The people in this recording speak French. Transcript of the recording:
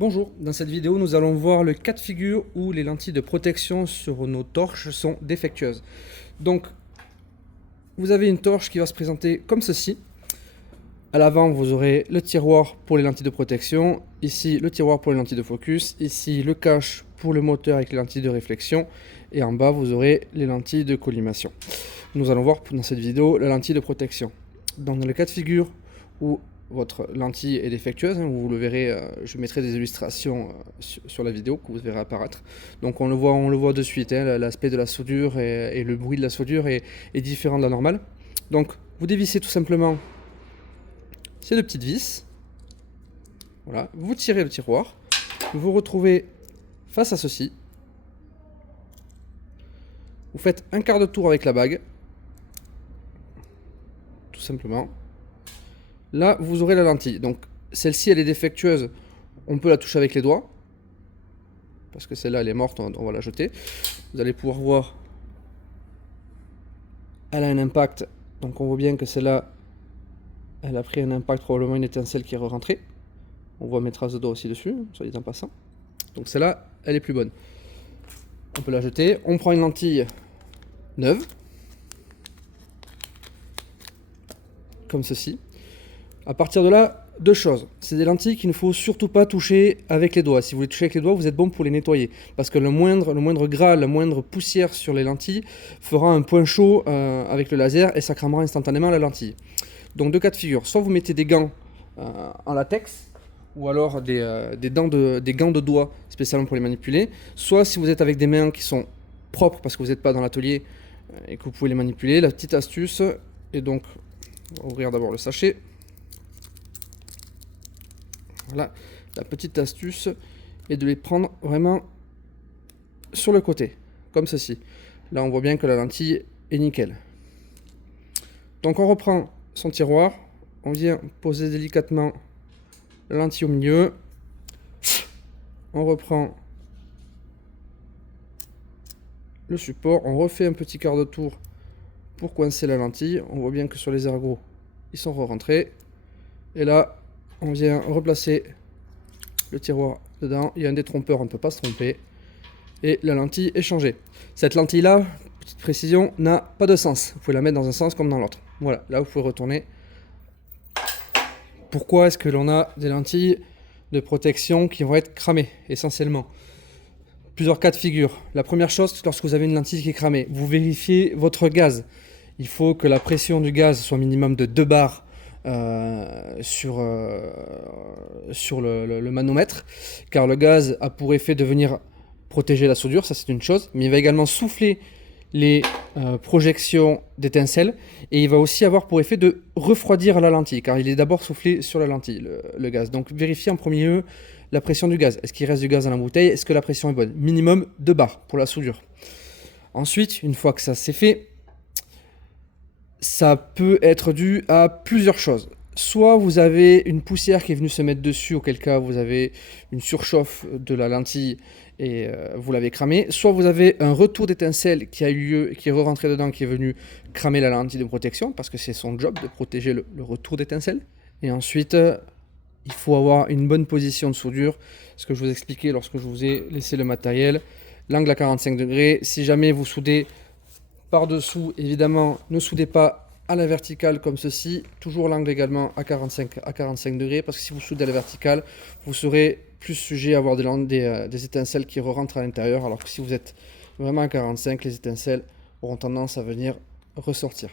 Bonjour, dans cette vidéo nous allons voir le cas de figure où les lentilles de protection sur nos torches sont défectueuses. Donc vous avez une torche qui va se présenter comme ceci. À l'avant vous aurez le tiroir pour les lentilles de protection, ici le tiroir pour les lentilles de focus, ici le cache pour le moteur avec les lentilles de réflexion et en bas vous aurez les lentilles de collimation. Nous allons voir dans cette vidéo la lentille de protection. Dans le cas de figure où votre lentille est défectueuse, vous le verrez, je mettrai des illustrations sur la vidéo que vous verrez apparaître. Donc on le voit de suite, l'aspect de la soudure et le bruit de la soudure est différent de la normale. Donc vous dévissez tout simplement ces deux petites vis, voilà, vous tirez le tiroir, vous vous retrouvez face à ceci, vous faites un quart de tour avec la bague, tout simplement. Là, vous aurez la lentille. Donc, celle-ci, elle est défectueuse. On peut la toucher avec les doigts. Parce que celle-là, elle est morte, on va la jeter. Vous allez pouvoir voir. Elle a un impact. Donc, on voit bien que celle-là, elle a pris un impact, probablement une étincelle qui est rentrée. On voit mes traces de doigts aussi dessus, soit dit en passant. Donc, celle-là, elle est plus bonne. On peut la jeter. On prend une lentille neuve. Comme ceci. À partir de là, deux choses. C'est des lentilles qu'il ne faut surtout pas toucher avec les doigts. Si vous les touchez avec les doigts, vous êtes bon pour les nettoyer. Parce que le moindre gras, la moindre poussière sur les lentilles fera un point chaud avec le laser et ça cramera instantanément la lentille. Donc deux cas de figure. Soit vous mettez des gants en latex, ou alors des gants de doigts spécialement pour les manipuler. Soit si vous êtes avec des mains qui sont propres parce que vous n'êtes pas dans l'atelier et que vous pouvez les manipuler, la petite astuce est donc, on va ouvrir d'abord le sachet. Voilà, la petite astuce est de les prendre vraiment sur le côté, comme ceci. Là, on voit bien que la lentille est nickel. Donc, on reprend son tiroir, on vient poser délicatement la lentille au milieu, on reprend le support, on refait un petit quart de tour pour coincer la lentille. On voit bien que sur les ergots, ils sont re-rentrés. Et là, on vient replacer le tiroir dedans. Il y a un détrompeur, on ne peut pas se tromper. Et la lentille est changée. Cette lentille-là, petite précision, n'a pas de sens. Vous pouvez la mettre dans un sens comme dans l'autre. Voilà, là vous pouvez retourner. Pourquoi est-ce que l'on a des lentilles de protection qui vont être cramées, essentiellement? Plusieurs cas de figure. La première chose, lorsque vous avez une lentille qui est cramée, vous vérifiez votre gaz. Il faut que la pression du gaz soit minimum de 2 bars sur le manomètre, car le gaz a pour effet de venir protéger la soudure, ça c'est une chose, mais il va également souffler les projections d'étincelles et il va aussi avoir pour effet de refroidir la lentille, car il est d'abord soufflé sur la lentille, le gaz. Donc vérifiez en premier lieu la pression du gaz. Est-ce qu'il reste du gaz dans la bouteille? Est-ce que la pression est bonne? Minimum 2 bars pour la soudure. Ensuite, une fois que ça c'est fait, ça peut être dû à plusieurs choses. Soit vous avez une poussière qui est venue se mettre dessus, auquel cas vous avez une surchauffe de la lentille et vous l'avez cramée. Soit vous avez un retour d'étincelle qui a eu lieu, qui est rentré dedans, qui est venu cramer la lentille de protection, parce que c'est son job de protéger le retour d'étincelle. Et ensuite, il faut avoir une bonne position de soudure, ce que je vous expliquais lorsque je vous ai laissé le matériel. L'angle à 45 degrés, si jamais vous soudez par-dessous, évidemment, ne soudez pas à la verticale comme ceci, toujours l'angle également à 45 degrés, parce que si vous soudez à la verticale, vous serez plus sujet à avoir des étincelles qui rentrent à l'intérieur, alors que si vous êtes vraiment à 45, les étincelles auront tendance à venir ressortir.